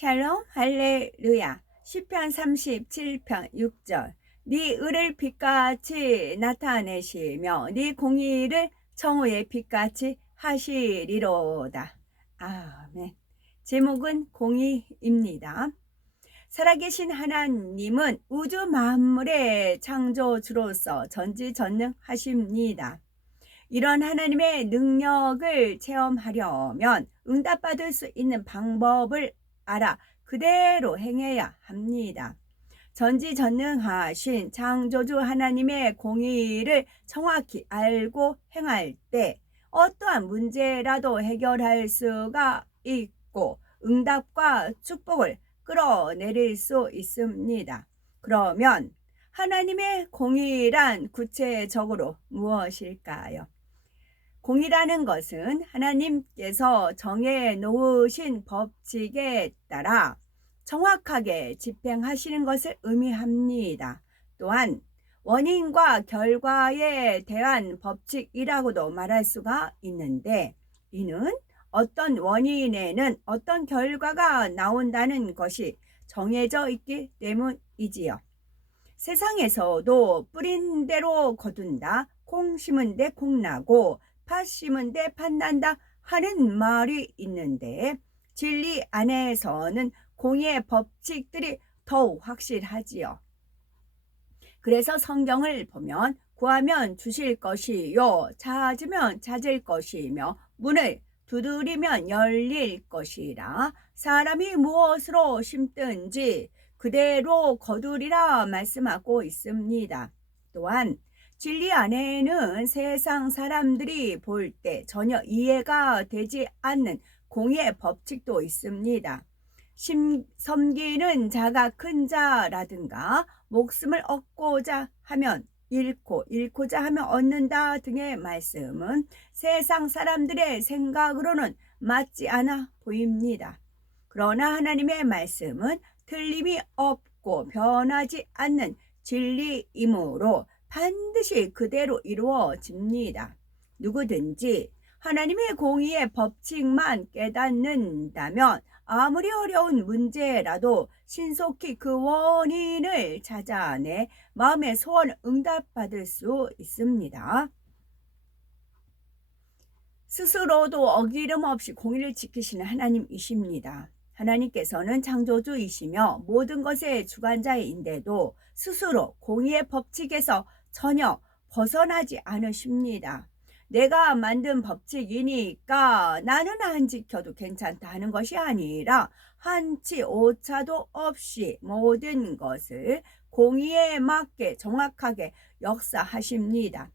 샬롬 할렐루야. 시편 37편 6절. 네 의를 빛같이 나타내시며 네 공의를 정오의 빛같이 하시리로다. 아멘. 제목은 공의입니다. 살아계신 하나님은 우주 만물의 창조주로서 전지전능하십니다. 이런 하나님의 능력을 체험하려면 응답받을 수 있는 방법을 알아 그대로 행해야 합니다. 전지전능하신 창조주 하나님의 공의를 정확히 알고 행할 때 어떠한 문제라도 해결할 수가 있고 응답과 축복을 끌어내릴 수 있습니다. 그러면 하나님의 공의란 구체적으로 무엇일까요? 공의라는 것은 하나님께서 정해 놓으신 법칙에 따라 정확하게 집행하시는 것을 의미합니다. 또한 원인과 결과에 대한 법칙이라고도 말할 수가 있는데, 이는 어떤 원인에는 어떤 결과가 나온다는 것이 정해져 있기 때문이지요. 세상에서도 뿌린 대로 거둔다, 콩 심은 데 콩 나고 팥 심은 데 팥 난다 하는 말이 있는데, 진리 안에서는 공의의 법칙들이 더욱 확실하지요. 그래서 성경을 보면 구하면 주실 것이요, 찾으면 찾을 것이며 문을 두드리면 열릴 것이라. 사람이 무엇으로 심든지 그대로 거두리라 말씀하고 있습니다. 또한 진리 안에는 세상 사람들이 볼 때 전혀 이해가 되지 않는 공의의 법칙도 있습니다. 섬기는 자가 큰 자라든가 목숨을 얻고자 하면 잃고자 하면 얻는다 등의 말씀은 세상 사람들의 생각으로는 맞지 않아 보입니다. 그러나 하나님의 말씀은 틀림이 없고 변하지 않는 진리이므로 반드시 그대로 이루어집니다. 누구든지 하나님의 공의의 법칙만 깨닫는다면 아무리 어려운 문제라도 신속히 그 원인을 찾아내 마음의 소원을 응답받을 수 있습니다. 스스로도 어기름 없이 공의를 지키시는 하나님이십니다. 하나님께서는 창조주이시며 모든 것의 주관자인데도 스스로 공의의 법칙에서 전혀 벗어나지 않으십니다. 내가 만든 법칙이니까 나는 안 지켜도 괜찮다 하는 것이 아니라 한치 오차도 없이 모든 것을 공의에 맞게 정확하게 역사하십니다.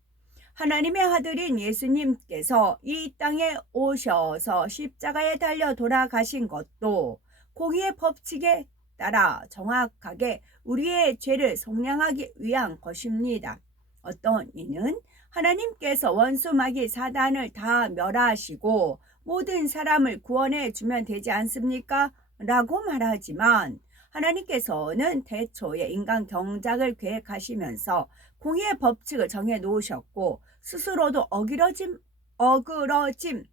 하나님의 아들인 예수님께서 이 땅에 오셔서 십자가에 달려 돌아가신 것도 공의의 법칙에 따라 정확하게 우리의 죄를 속량하기 위한 것입니다. 어떤 이는 하나님께서 원수 마귀 사단을 다 멸하시고 모든 사람을 구원해 주면 되지 않습니까? 라고 말하지만 하나님께서는 태초에 인간 경작을 계획하시면서 공의의 법칙을 정해 놓으셨고 스스로도 어그러짐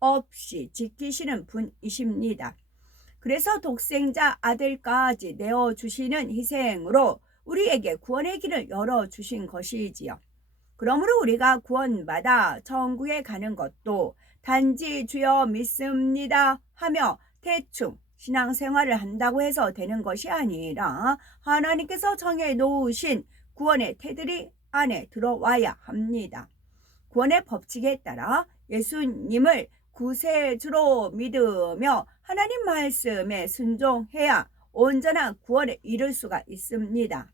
없이 지키시는 분이십니다. 그래서 독생자 아들까지 내어주시는 희생으로 우리에게 구원의 길을 열어주신 것이지요. 그러므로 우리가 구원받아 천국에 가는 것도 단지 주여 믿습니다 하며 대충 신앙생활을 한다고 해서 되는 것이 아니라 하나님께서 정해 놓으신 구원의 테두리 안에 들어와야 합니다. 구원의 법칙에 따라 예수님을 구세주로 믿으며 하나님 말씀에 순종해야 온전한 구원에 이를 수가 있습니다.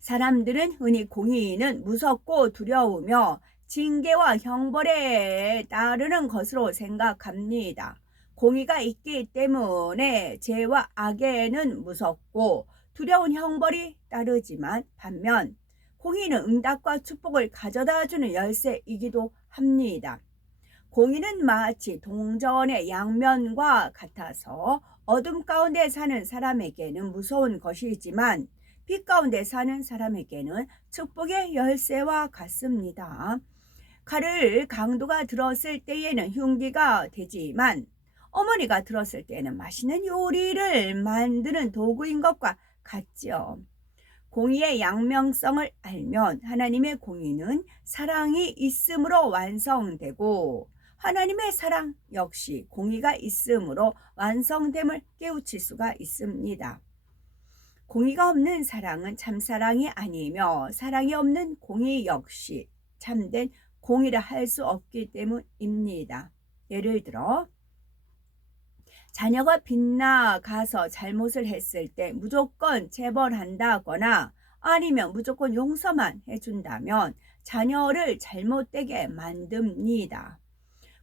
사람들은 흔히 공의는 무섭고 두려우며 징계와 형벌에 따르는 것으로 생각합니다. 공의가 있기 때문에 죄와 악에는 무섭고 두려운 형벌이 따르지만 반면 공의는 응답과 축복을 가져다주는 열쇠이기도 합니다. 공의는 마치 동전의 양면과 같아서 어둠 가운데 사는 사람에게는 무서운 것이지만 빛 가운데 사는 사람에게는 축복의 열쇠와 같습니다. 칼을 강도가 들었을 때에는 흉기가 되지만 어머니가 들었을 때는 맛있는 요리를 만드는 도구인 것과 같지요. 공의의 양명성을 알면 하나님의 공의는 사랑이 있음으로 완성되고 하나님의 사랑 역시 공의가 있음으로 완성됨을 깨우칠 수가 있습니다. 공의가 없는 사랑은 참사랑이 아니며 사랑이 없는 공의 역시 참된 공의라 할 수 없기 때문입니다. 예를 들어 자녀가 빗나가서 잘못을 했을 때 무조건 체벌한다거나 아니면 무조건 용서만 해준다면 자녀를 잘못되게 만듭니다.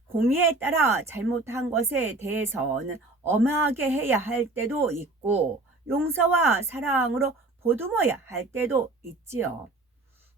공의에 따라 잘못한 것에 대해서는 엄하게 해야 할 때도 있고 용서와 사랑으로 보듬어야 할 때도 있지요.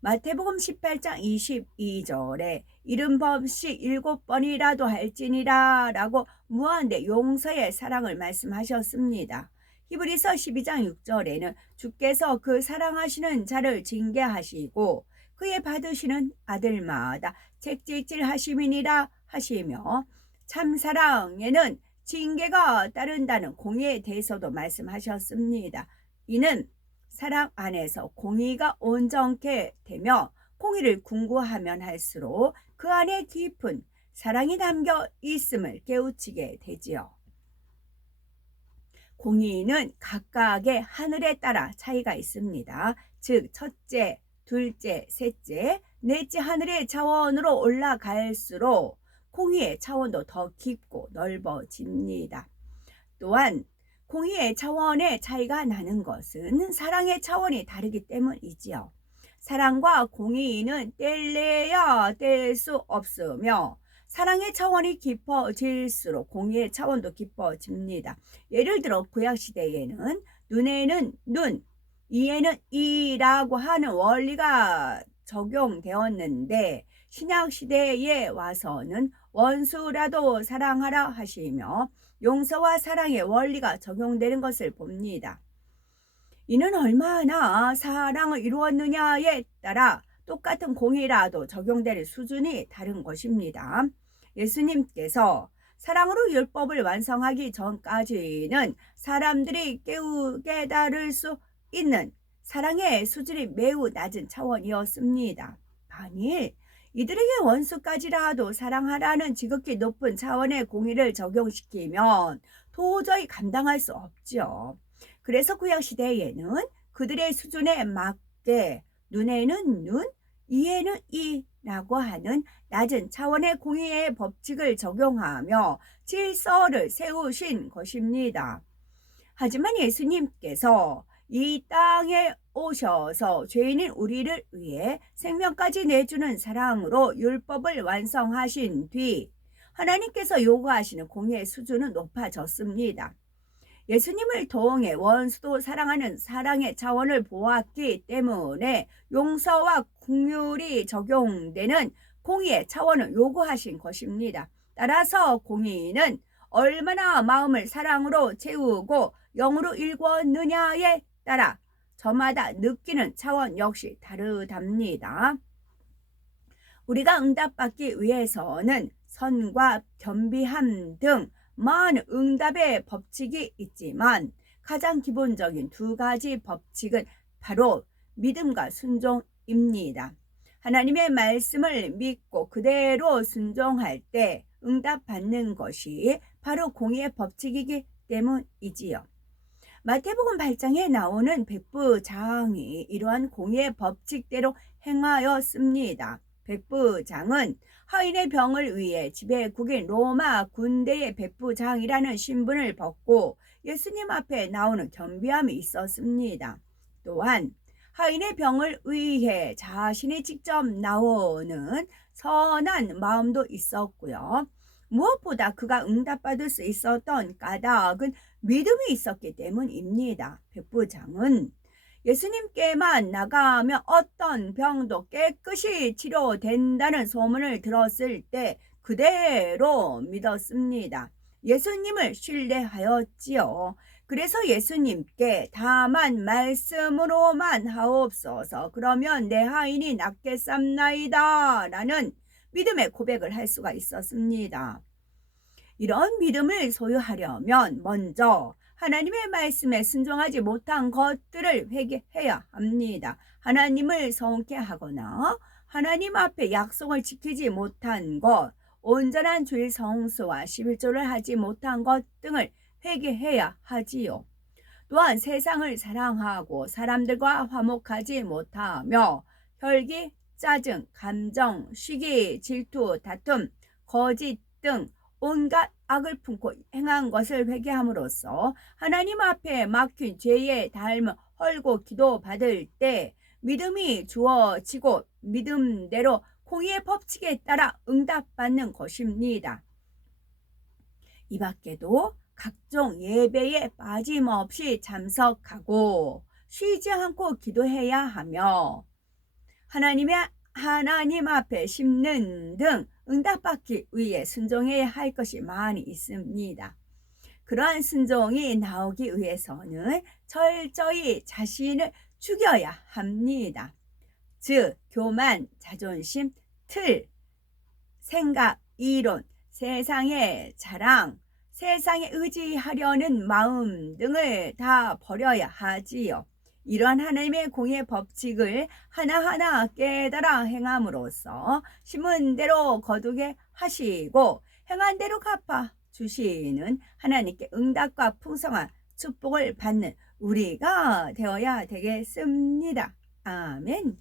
마태복음 18장 22절에 이름 없이 7번이라도 할지니라 라고 무한대 용서의 사랑을 말씀하셨습니다. 히브리서 12장 6절에는 주께서 그 사랑하시는 자를 징계하시고 그의 받으시는 아들마다 책질질 하심이니라 하시며 참사랑에는 징계가 따른다는 공의에 대해서도 말씀하셨습니다. 이는 사랑 안에서 공의가 온전케 되며 공의를 궁구하면 할수록 그 안에 깊은 사랑이 담겨 있음을 깨우치게 되지요. 공의는 각각의 하늘에 따라 차이가 있습니다. 즉 첫째, 둘째, 셋째, 넷째 하늘의 차원으로 올라갈수록 공의의 차원도 더 깊고 넓어집니다. 또한 공의의 차원의 차이가 나는 것은 사랑의 차원이 다르기 때문이지요. 사랑과 공의는 뗄래야 뗄 수 없으며 사랑의 차원이 깊어질수록 공의의 차원도 깊어집니다. 예를 들어 구약시대에는 눈에는 눈, 이에는 이라고 하는 원리가 적용되었는데 신약시대에 와서는 원수라도 사랑하라 하시며 용서와 사랑의 원리가 적용되는 것을 봅니다. 이는 얼마나 사랑을 이루었느냐에 따라 똑같은 공의라도 적용되는 수준이 다른 것입니다. 예수님께서 사랑으로 율법을 완성하기 전까지는 사람들이 깨달을 수 있는 사랑의 수준이 매우 낮은 차원이었습니다. 만일 이들에게 원수까지라도 사랑하라는 지극히 높은 차원의 공의를 적용시키면 도저히 감당할 수 없지요. 그래서 구약시대에는 그들의 수준에 맞게 눈에는 눈, 이에는 이라고 하는 낮은 차원의 공의의 법칙을 적용하며 질서를 세우신 것입니다. 하지만 예수님께서 이 땅에 오셔서 죄인인 우리를 위해 생명까지 내주는 사랑으로 율법을 완성하신 뒤 하나님께서 요구하시는 공의의 수준은 높아졌습니다. 예수님을 통해 원수도 사랑하는 사랑의 차원을 보았기 때문에 용서와 긍휼이 적용되는 공의의 차원을 요구하신 것입니다. 따라서 공의는 얼마나 마음을 사랑으로 채우고 영으로 일구었느냐에 따라 저마다 느끼는 차원 역시 다르답니다. 우리가 응답받기 위해서는 선과 겸비함 등 많은 응답의 법칙이 있지만 가장 기본적인 두 가지 법칙은 바로 믿음과 순종입니다. 하나님의 말씀을 믿고 그대로 순종할 때 응답받는 것이 바로 공의의 법칙이기 때문이지요. 마태복음 8장에 나오는 백부장이 이러한 공의의 법칙대로 행하였습니다. 백부장은 하인의 병을 위해 지배국인 로마 군대의 백부장이라는 신분을 벗고 예수님 앞에 나오는 겸비함이 있었습니다. 또한 하인의 병을 위해 자신이 직접 나오는 선한 마음도 있었고요. 무엇보다 그가 응답받을 수 있었던 까닭은 믿음이 있었기 때문입니다. 백부장은 예수님께만 나가면 어떤 병도 깨끗이 치료된다는 소문을 들었을 때 그대로 믿었습니다. 예수님을 신뢰하였지요. 그래서 예수님께 다만 말씀으로만 하옵소서 그러면 내 하인이 낫겠삼나이다 라는 믿음의 고백을 할 수가 있었습니다. 이런 믿음을 소유하려면 먼저 하나님의 말씀에 순종하지 못한 것들을 회개해야 합니다. 하나님을 성케하거나 하나님 앞에 약속을 지키지 못한 것, 온전한 주일 성수와 11조를 하지 못한 것 등을 회개해야 하지요. 또한 세상을 사랑하고 사람들과 화목하지 못하며 혈기, 짜증, 감정, 시기, 질투, 다툼, 거짓 등 온갖 악을 품고 행한 것을 회개함으로써 하나님 앞에 막힌 죄의 닮을 헐고 기도받을 때 믿음이 주어지고 믿음대로 공의의 법칙에 따라 응답받는 것입니다. 이 밖에도 각종 예배에 빠짐없이 참석하고 쉬지 않고 기도해야 하며 하나님 앞에 심는 등 응답받기 위해 순종해야 할 것이 많이 있습니다. 그러한 순종이 나오기 위해서는 철저히 자신을 죽여야 합니다. 즉 교만, 자존심, 틀, 생각, 이론, 세상의 자랑, 세상에 의지하려는 마음 등을 다 버려야 하지요. 이러한 하나님의 공의 법칙을 하나하나 깨달아 행함으로써 심은 대로 거두게 하시고 행한 대로 갚아 주시는 하나님께 응답과 풍성한 축복을 받는 우리가 되어야 되겠습니다. 아멘.